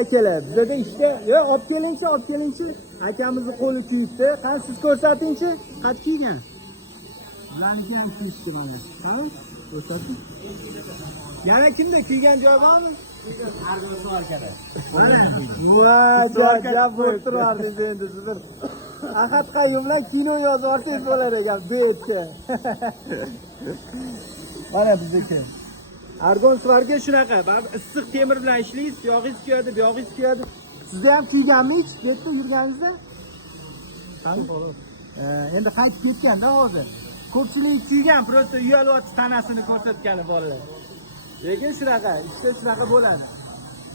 Akalar, bizda ishda, olib kelingchi. Akamizni qo'li kuyibdi. Qani siz ko'rsatingchi, qad kiygan. Bularniki ham kiyishdi mana. Qani? Ko'rsating. Yana kimda kiygan joy bormi? Argonsi bor kana. Voy, gap bo'lib turardingiz endi sizlar. Ahad Qayyum bilan kino yozib olsangiz bo'lar ekan, duetga. Mana bizniki. Argon svarga shunaqa, baribir issiq temir bilan ishlaysiz, yog'ingiz kuyadi. Sizda ham kiyganmi hech? Yerda yurganingizda? Endi qaytib ketganda hozir. Ko'pchilik kiygan, просто uyalyapti tanasini ko'rsatgani bolalar. Lekin shunaqa, ishda shunaqa bo'ladi.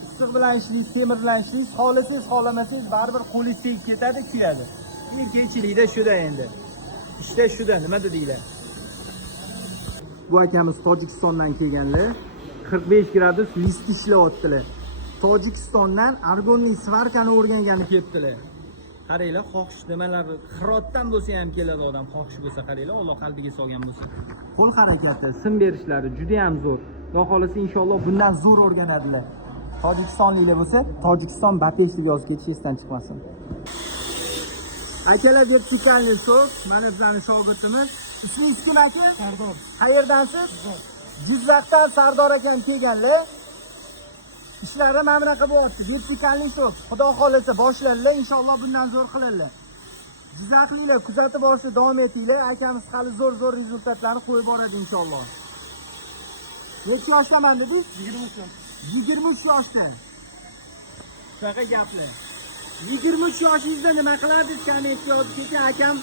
Issiq bilan ishlaysiz, temir bilan ishlaysiz, xohlasangiz, xohlamasangiz baribir qo'lingiz tegib ketadi, kuyadi. Keyinchilikda shuda endi. Ishda shuda, nima dedinglar? Bu akamiz Tojikistondan kelganlar. 45 gradus list ishlayaptilar. Tojikistondan argonli svarkani o'rgangani ketdilar. Qaranglar, xohish nimalar, Hirotdan bo'lsa ham keladi odam, xohish bo'lsa qaranglar, Alloh qalbiga solgan bo'lsa. Qo'l harakati, sim berishlari juda ham zo'r. Xudo xolasa inshaalloh bundan zo'r o'rganadilar. Tojikistonliklar bo'lsa, Tojikiston Batesh deb yozib ketish esdan chiqmasin. Akalar vertikalniy so'z, mana bizning shogirdimiz. Ismingiz kim aka? Sardor. Qayerdansiz? Jizzaxdan Sardor akam kelganlar. Ishlari mana bunaqa bo'lyapti. Vertikalniy so'z. Xudo xolasa boshlarlar, inshaalloh bundan zo'r qilarlar. Jizzaxliklar kuzatib borishda davom etinglar. Akamiz hali zo'r rezultatlarni qo'yib boradi inshaalloh. Necha yoshdaman dedingiz? 23 yosh. 23 yoshda. Shunaqa gaplar. 23 yoshingizda nima qilardingiz? Qani ehtiyoj kecha akam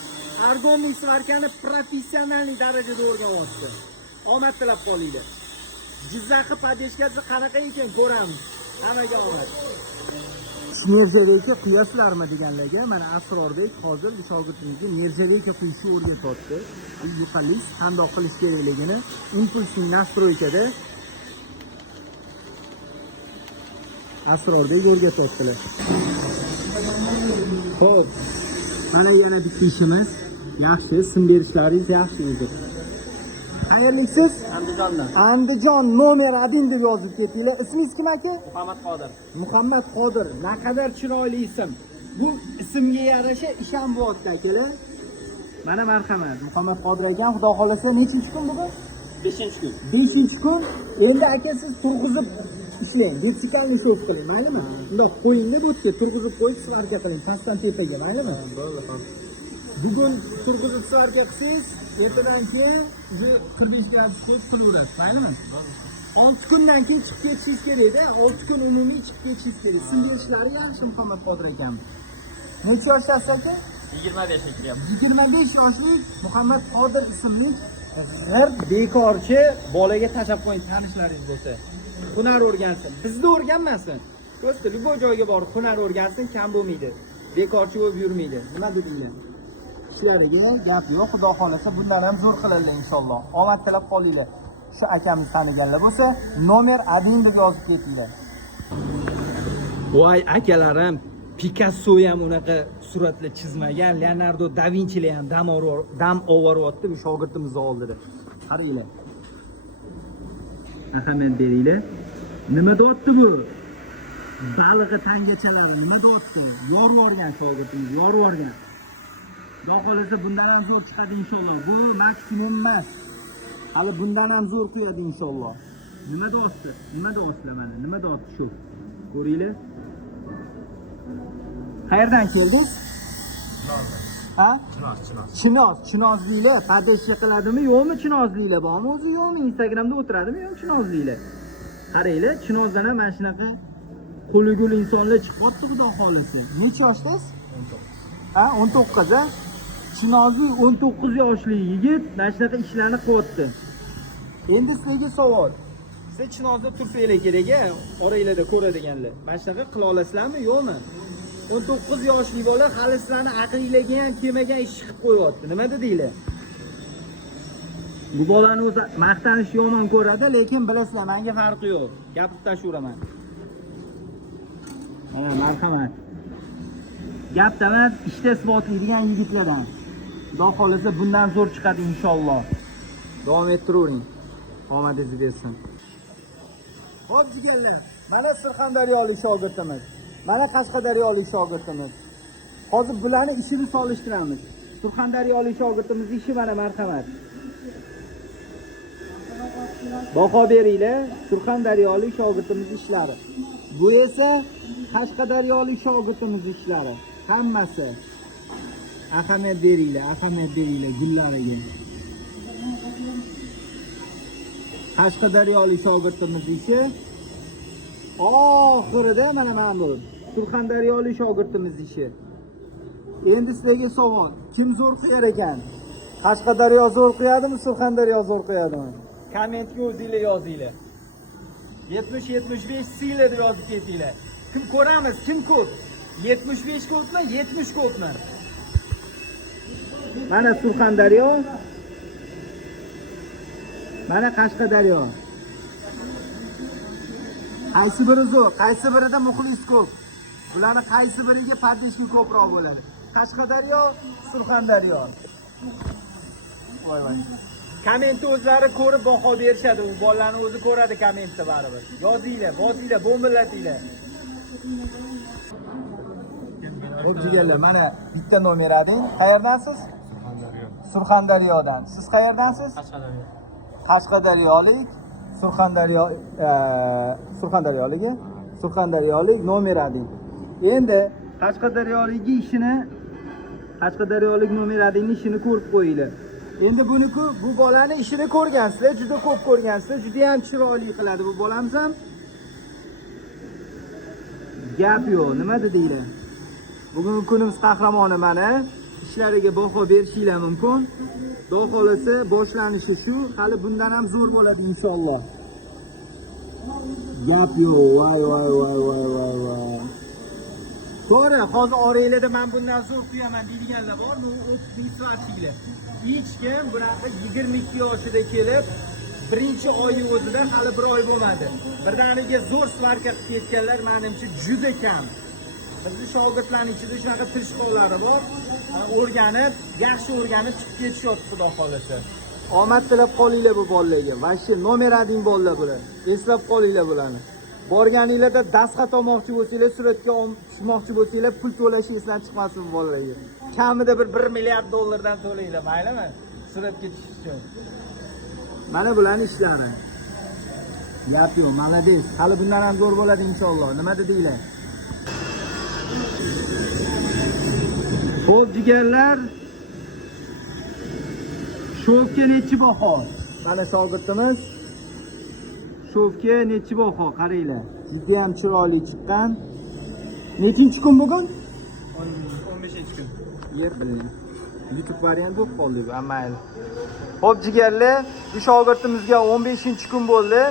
argonli svarkani professional darajada o'rganyapti. Omad tilab qolinglar. Jizzaxi padeshkasi qanaqa ekan ko'ramiz. Hammaga omad. Nerjaveka quyasizlarmi deganlarga mana Asrorbek hozir shogirdimizga nerjaveka quyishni o'rgatyapti. Yuqalis qandoq qilish kerakligini impulsning nastroykada Asrorbek o'rgatyaptilar. Xo'p. Mana yana bitta ishimiz. Yaxshi, sim berishlaringiz yaxshi edi. Qayerliksiz? Andijondan. Andijon nomer 1 deb yozib ketinglar. Ismingiz kim aka? Muhammad Qodir. Muhammad Qodir. Naqadar chiroyli ism. Bu ismga yarasha ish ham bo'lyapti akalar. Mana marhamat. Muhammad Qodir ekan, xudo xolasa nechinchi kun bugun? 5-kun. 5-kun. Endi aka siz turg'izib ishlang. Vertikalniy so'z qiling, maylimi? Bundoq qo'yingda bu yerga turg'izib qo'yib svarka qiling, pastdan tepaga, maylimi? Bugun turg'izib svarka qilsangiz, ertadan keyin 45 gradus qo'yib qilaverasiz, maylimi? 6 kundan keyin chiqib ketishingiz kerak-da. 6 kun umumiy chiqib ketishingiz kerak. Sim berishlari yaxshi Muhammad Qodir ekan. Necha yoshdasiz aka? 25 ga kiryapman. 25 yoshli Muhammad Qodir ismli g'irt bekorchi bolaga tashab qo'ying, tanishlaringiz bo'lsa. Hunar o'rgansin. Bizda o'rganmasin. Ko'sta любой joyga borib hunar o'rgansin, kam bo'lmaydi. Bekorchi bo'lib yurmaydi. Nima dedinglar? Ishlariga gap yo'q, xudo xolasa bundan ham zo'r qilarlar inshaalloh. Omad tilab qolinglar. Shu akamizni taniganlar bo'lsa, nomer 1 deb yozib ketinglar. Voy akalarim, Picasso ham unaqa suratlar chizmagan, Leonardo da Vincilar ham dam ovoryapti bu shogirdimiz oldida. Qaranglar. Ahamiyat beringlar. Nima deyapti bu? Balig'i tangachalari nima deyapti? Yorvorgan shogirdimiz, yorvorgan. Xudo xolasa bundan ham zo'r chiqadi inshaalloh. Bu maksimum emas. Hali bundan ham zo'r qo'yadi inshaalloh. Nima deyapti? Nima deyapsizlar mana? Nima deyapti shu? Ko'ringlar. Qayerdan keldingiz? Ha? Chinozliklar padeshcha qiladimi, yo'qmi Chinozliklar bormi? O'zi yo'qmi? Instagramda o'tiradimi, yo'qmi Chinozliklar? Qaranglar, Chinozdan ham mana shunaqa qo'ligul insonlar chiqyapti, xudo xolasa. Necha yoshdasiz? 19. Ha, 19 a? Chinozli 19 yoshli yigit mana shunaqa ishlarni qilyapti. Endi sizlarga savol. Siz Chinozda tursanglar kerak-a, oranglarda ko'radiganlar. Mana shunaqa qila olasizlarmi, yo'qmi? 19 yoshli bola hali sizlarni aqlingizga ham kelmagan ish qilib qo'yapti. Nima dedinglar? Bu bolani o'zi maqtanish yomon ko'radi, lekin bilasizlar, menga farqi yo'q. Gapirib tashlayman. Mana marhamat. Gap emas, ishda isbotlaydigan yigitlardan. Xudo xolasa bundan zo'r chiqadi inshaalloh. Davom ettiravering. Omadingiz bersin. Xo'p jigarlar. Mana Surxondaryolik shogirdimiz. Mana Qashqadaryolik shogirdimiz. Hozir bularni ishini solishtiramiz. Surxondaryolik shogirdimiz ishi mana marhamat. Baho beringlar, Surxondaryolik shogirdimiz ishlari. Bu esa Qashqadaryolik shogirdimiz ishlari. Hammasi. Ahamiyat beringlar gullariga. Qashqadaryolik shogirdimiz ishi oxirida mana bu Surxondaryolik shogirdimiz ishi. Endi sizlarga savol, kim zo'r qiyar ekan? Qashqadaryo zo'r qiyadimi, Surxondaryo zo'r qiyadimi? Kommentga o'zinglar yozinglar. 70-75 siyla deb yozib ketinglar. Kim ko'ramiz, kim ko'p? 75 ko'pmi, 70 ko'pmi? Mana Surxondaryo, mana Qashqadaryo. Qaysi biri zo'r, qaysi birida muxlis ko'p? Bularni qaysi biriga podpishka ko'proq bo'ladi? Qashqadaryo, Surxondaryo. Voy. Kommentni o'zlari ko'rib baho berishadi. U bolalarni o'zi ko'radi kommentda baribir. Yozinglar, bosinglar, bombillatinglar. O'zingizlar mana bitta nomer ading. Qayerdansiz? Surxondaryodan. Siz qayerdansiz? Qashqadaryo. Qashqadaryolik, Surxondaryolik nomer ading. Endi Qashqadaryolik nomer adingni ishini ko'rib qo'yinglar. Endi buni-ku bu bolani ishini ko'rgansizlar, juda ko'p ko'rgansizlar, juda ham chiroyli qiladi bu bolamiz ham. Gap yo'q, nima dedinglar? Bugungi kunimiz qahramoni mana. Ishlariga baho berishinglar mumkin. Xudo xolasa boshlanishi shu, hali bundan ham zo'r bo'ladi inshaalloh. Gap yo'q, voy. To'g'ri, hozir oranglarda men bundan zo'r kuyaman deydiganlar bor, bu o'tib svarchinglar. Hech kim bunaqa 22 yoshida kelib, birinchi oyning o'zida hali bir oy bo'lmadi. Birdaniga zo'r svarka qilib ketganlar menimcha juda kam. Bizning shogirdlarning ichida shunaqa tirishqoqlari bor. Yaxshi o'rganib chiqib ketishyapti xudo xolasa. Omad tilab qolinglar bu bolalarga. Vashi nomer ading bolalar bular. Eslab qolinglar bularni. Borganinglarda dastxat olmoqchi bo'lsanglar, suratga tushmoqchi bo'lsanglar, pul to'lash esdan chiqmasin bu bolalarga. Kamida bir 1 milliard dollardan to'laylar, maylimi? Suratga tushish uchun. Mana bularning ishlari. Gap yo'q, malades. Hali bundan ham zo'r bo'ladi inshaalloh. Nima dedinglar? Xo'p, jigarlar. Shovga nechi baho? Mana shogirdimiz. Shovga nechi baho? Qaranglar. Juda ham chiroyli chiqqan. Nechinchi kun bugun? 15-kun. Yer biling. YouTube variant bo'lib qoldi bu, mayli. Xo'p, jigarlar, bu shogirdimizga 15-kun bo'ldi.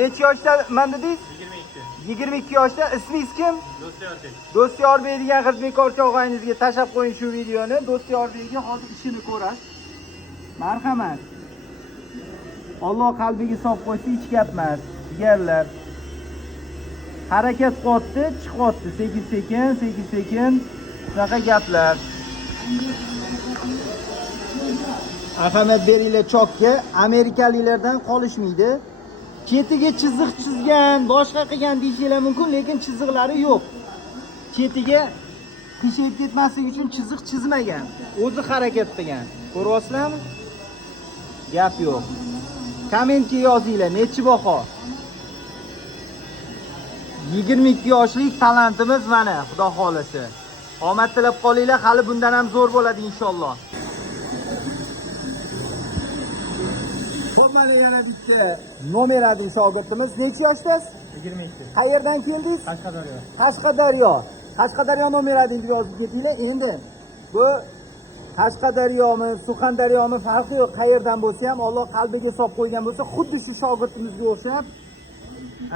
Necha yoshda men dedingiz? 22 yoshda. Ismingiz kim? Do'styorbek degan xizmatkorchi og'ayingizga tashlab qo'ying shu videoni. Do'styorbekga hozir ishini ko'rasiz. Marhamat. Alloh qalbiga sof qo'ysa hech gap emas. Jigarlar. Harakat qotdi, chiqotdi. Sekin. Shunaqa gaplar. Ahamiyat beringlar chokka. Amerikaliklardan qolishmaydi. Chetiga chiziq chizgan, boshqa qilgan deyishinglar mumkin, lekin chiziqlari yo'q. Chetiga qiyshayib ketmaslik uchun chiziq chizmagan. O'zi harakat qilgan. Ko'ryapsizlarmi? Gap yo'q. Kommentga yozinglar, nechi baho? 22 yoshlik talantimiz mana, xudo xolasa. Omad tilab qolinglar, hali bundan ham zo'r bo'ladi inshaalloh. Mana yana bitta nomer ading shogirdimiz. Necha yoshdasiz? 22. Qayerdan keldingiz? Qashqadaryo nomer adingizni yozib ketinglar. Endi bu Qashqadaryomi, Surxondaryomi farqi yo'q. Qayerdan bo'lsa ham Alloh qalbiga solib qo'ygan bo'lsa, xuddi shu shogirdimizga o'xshab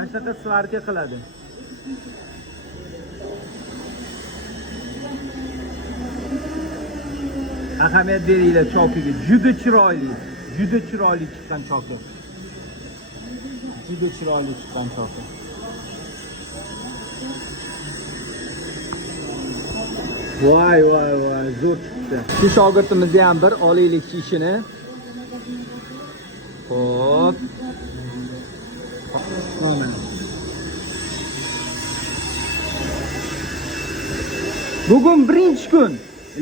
ashtaqa svarka qiladi. Ahamiyat beringlar chokiga. Juda chiroyli chiqqan choki. Voy, zo'r chiqdi. Shu shogirdimizni ham bir olaylik ishini. Xo'p. Bugun birinchi kun.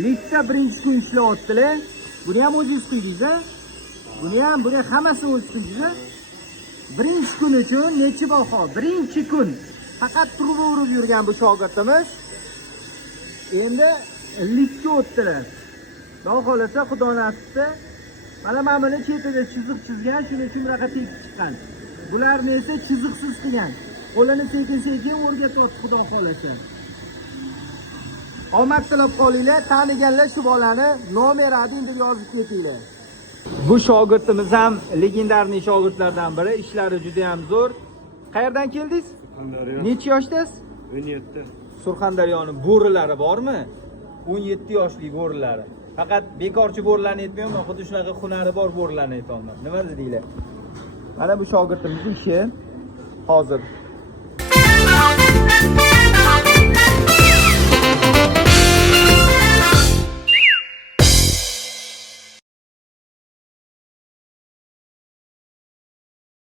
Liftda birinchi kun ishlayaptilar. Buni ham o'zingiz qiydingiz, a? Buni hammasi o'z qiydingiz, a? Birinchi kun uchun necha baho? Birinchi kun. Faqat truba urib yurgan bu shogirdimiz. Endi liftga o'tdilar. Xudo xolasa, Xudo nasibda mana buni chetida chiziq chizgan, shuning uchun bunaqa tekis chiqqan. Bularni esa chiziqsiz qilgan. Qo'lini sekin-sekin o'rgatyapti, Xudo xolasa. Omad tilab qolinglar, taniganlar shu bolani nomerini deb yozib ketinglar. Bu shogirdimiz ham legendarniy shogirdlardan biri, ishlari juda ham zo'r. Qayerdan keldingiz? Surxondaryo. Necha yoshdasiz? 17. Surxondaryoning bo'rilari bormi? 17 yoshli bo'rilari. Faqat bekorchi bo'rilarni aytmayman, xuddi shunaqa hunari bor bo'rilarni aytayman. Nima dedinglar? Mana bu shogirdimizning ishi hozir.